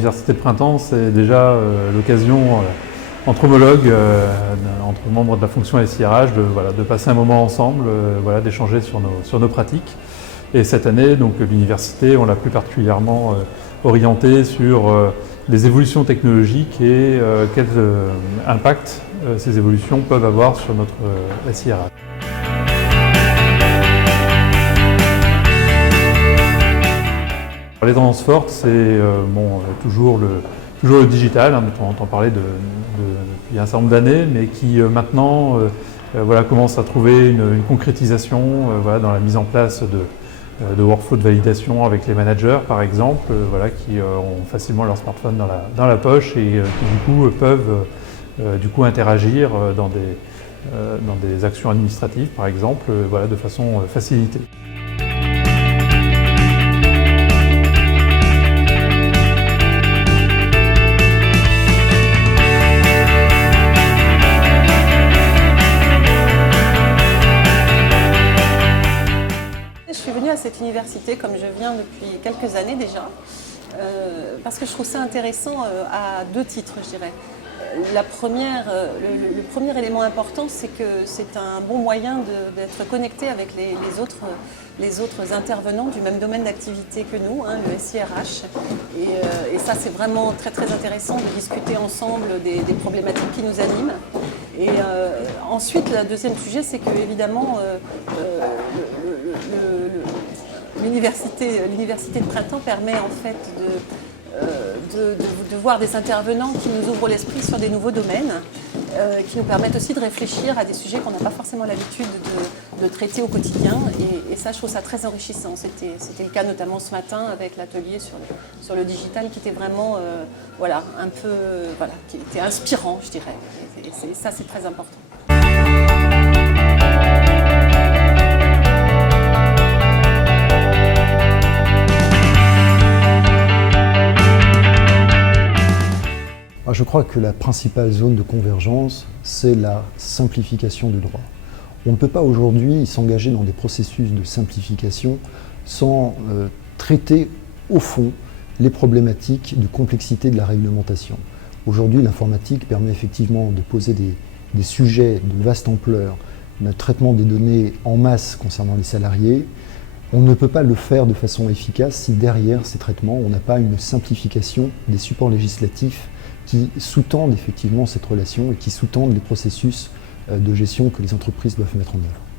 l'Université de Printemps, c'est déjà l'occasion entre homologues, entre membres de la fonction SIRH, de passer un moment ensemble, d'échanger sur nos pratiques. Et cette année, donc, l'université, on l'a plus particulièrement orientée sur les évolutions technologiques et quel impact ces évolutions peuvent avoir sur notre SIRH. Les tendances fortes, c'est toujours le digital, hein, on entend parler depuis un certain nombre d'années, mais qui maintenant commence à trouver une concrétisation dans la mise en place de workflows de validation avec les managers, par exemple, qui ont facilement leur smartphone dans la poche et qui du coup peuvent interagir dans des actions administratives, par exemple, de façon facilitée. Je suis venue à cette université, comme je viens depuis quelques années déjà, parce que je trouve ça intéressant à deux titres, je dirais. Le premier élément important, c'est que c'est un bon moyen d'être connecté avec les autres intervenants du même domaine d'activité que nous, hein, le SIRH. Et ça, c'est vraiment très très intéressant de discuter ensemble des problématiques qui nous animent. Et ensuite, le deuxième sujet, c'est que évidemment, l'université de Printemps permet en fait de voir des intervenants qui nous ouvrent l'esprit sur des nouveaux domaines, qui nous permettent aussi de réfléchir à des sujets qu'on n'a pas forcément l'habitude de traiter au quotidien. Et ça, je trouve ça très enrichissant. C'était le cas notamment ce matin avec l'atelier sur le digital qui était vraiment qui était inspirant, je dirais. Et ça, c'est très important. Je crois que la principale zone de convergence, c'est la simplification du droit. On ne peut pas aujourd'hui s'engager dans des processus de simplification sans traiter au fond les problématiques de complexité de la réglementation. Aujourd'hui, l'informatique permet effectivement de poser des sujets de vaste ampleur, le traitement des données en masse concernant les salariés. On ne peut pas le faire de façon efficace si derrière ces traitements, on n'a pas une simplification des supports législatifs qui sous-tendent effectivement cette relation et qui sous-tendent les processus de gestion que les entreprises doivent mettre en œuvre.